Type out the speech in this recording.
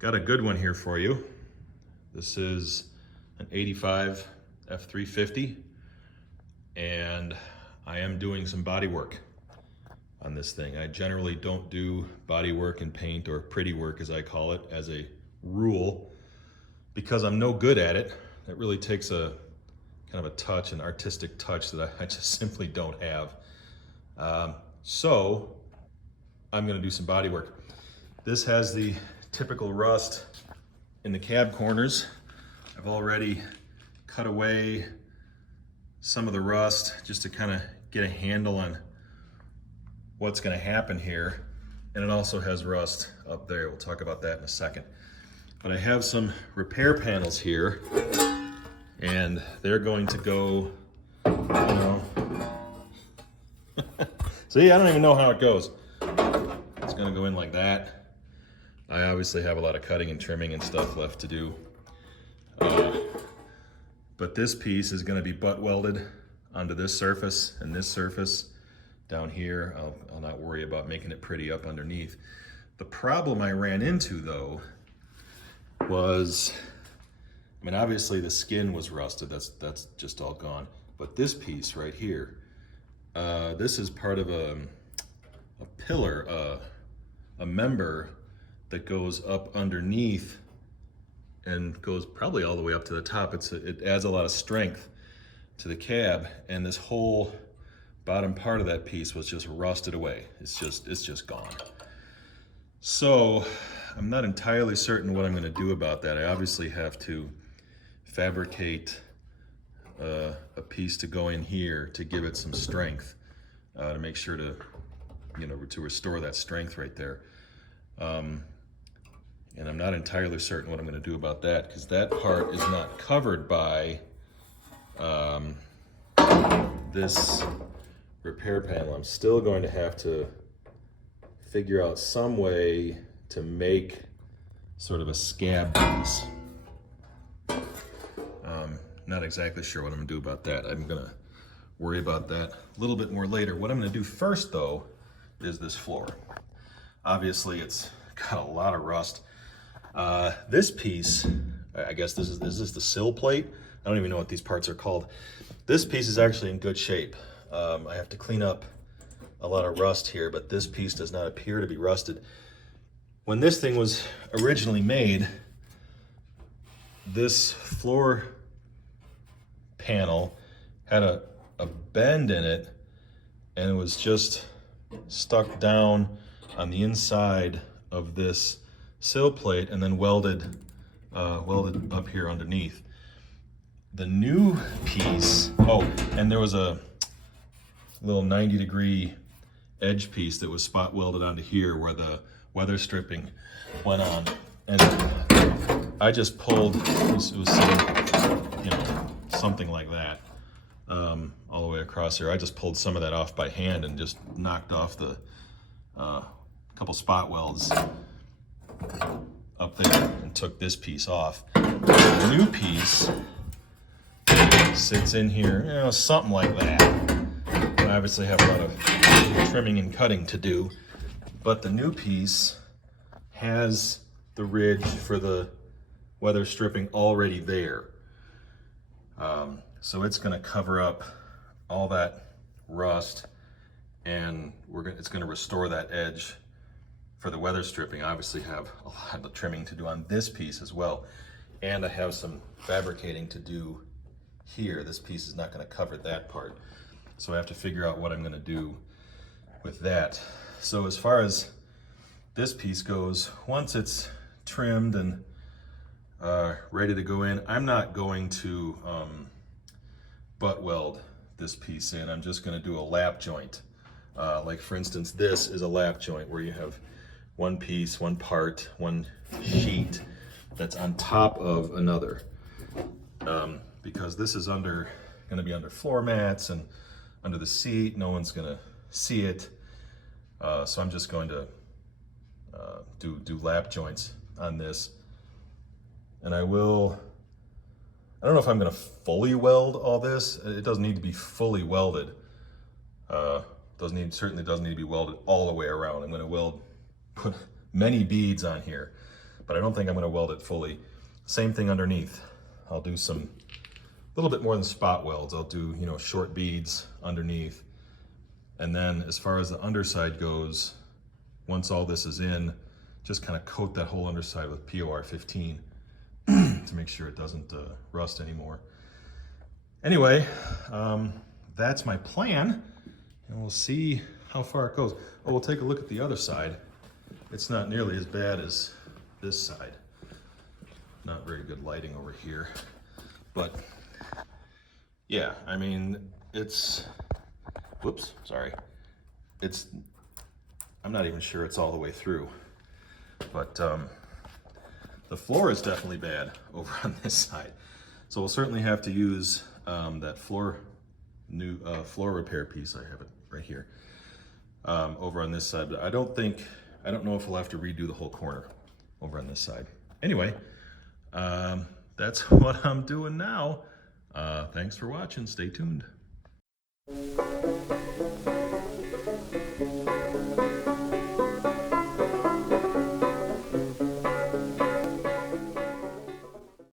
Got a good one here for you. This is an 85 F350, and I am doing some body work on this thing. I generally don't do body work and paint, or pretty work as I call it, as a rule, because I'm no good at it. It really takes a kind of a touch, an artistic touch that I just simply don't have. So I'm gonna do some body work. This has the typical rust in the cab corners. I've already cut away some of the rust just to kind of get a handle on what's going to happen here. And it also has rust up there. We'll talk about that in a second. But I have some repair panels here, and they're going to go, you know, see, I don't even know how it goes. It's going to go in like that. I obviously have a lot of cutting and trimming and stuff left to do. But this piece is going to be butt welded onto this surface and this surface down here. I'll not worry about making it pretty up underneath. The problem I ran into, though, was, I mean, obviously the skin was rusted. That's just all gone. But this piece right here, this is part of a pillar, a member that goes up underneath and goes probably all the way up to the top. It adds a lot of strength to the cab, and this whole bottom part of that piece was just rusted away. It's just gone. So I'm not entirely certain what I'm going to do about that. I obviously have to fabricate a piece to go in here to give it some strength, to make sure to, you know, to restore that strength right there. And I'm not entirely certain what I'm going to do about that, because that part is not covered by this repair panel. I'm still going to have to figure out some way to make sort of a scab piece. Not exactly sure what I'm going to do about that. I'm going to worry about that a little bit more later. What I'm going to do first, though, is this floor. Obviously, it's got a lot of rust. This piece, I guess this is the sill plate. I don't even know what these parts are called. This piece is actually in good shape. I have to clean up a lot of rust here, but this piece does not appear to be rusted. When this thing was originally made, this floor panel had a bend in it, and it was just stuck down on the inside of this sill plate and then welded up here underneath. The new piece, oh, and there was a little 90-degree edge piece that was spot welded onto here where the weather stripping went on. And I just pulled, it was you know, something like that, all the way across here. I just pulled some of that off by hand and just knocked off the couple spot welds up there and took this piece off. The new piece sits in here, you know, something like that. I obviously have a lot of trimming and cutting to do, but the new piece has the ridge for the weather stripping already there. So it's going to cover up all that rust, and it's going to restore that edge for the weather stripping. I obviously have a lot of trimming to do on this piece as well, and I have some fabricating to do here. This piece is not going to cover that part, so I have to figure out what I'm going to do with that. So as far as this piece goes, once it's trimmed and ready to go in, I'm not going to butt weld this piece in. I'm just going to do a lap joint. Like for instance, this is a lap joint where you have one piece, one part, one sheet that's on top of another. Because this is going to be under floor mats and under the seat. No one's going to see it. So I'm just going to do lap joints on this. And I don't know if I'm going to fully weld all this. It doesn't need to be fully welded. Certainly doesn't need to be welded all the way around. I'm going to put many beads on here. but I don't think I'm going to weld it fully. Same thing underneath. I'll do a little bit more than spot welds. I'll do, you know, short beads underneath. And then as far as the underside goes, once all this is in, just kind of coat that whole underside with POR 15 to make sure it doesn't rust anymore. Anyway, that's my plan, and we'll see how far it goes. Oh, we'll take a look at the other side. It's not nearly as bad as this side. Not very good lighting over here, but yeah, I mean, it's, whoops, sorry. I'm not even sure it's all the way through, but the floor is definitely bad over on this side. So we'll certainly have to use that floor repair piece. I have it right here over on this side, but I don't know if we'll have to redo the whole corner over on this side. Anyway, that's what I'm doing now. Thanks for watching. Stay tuned.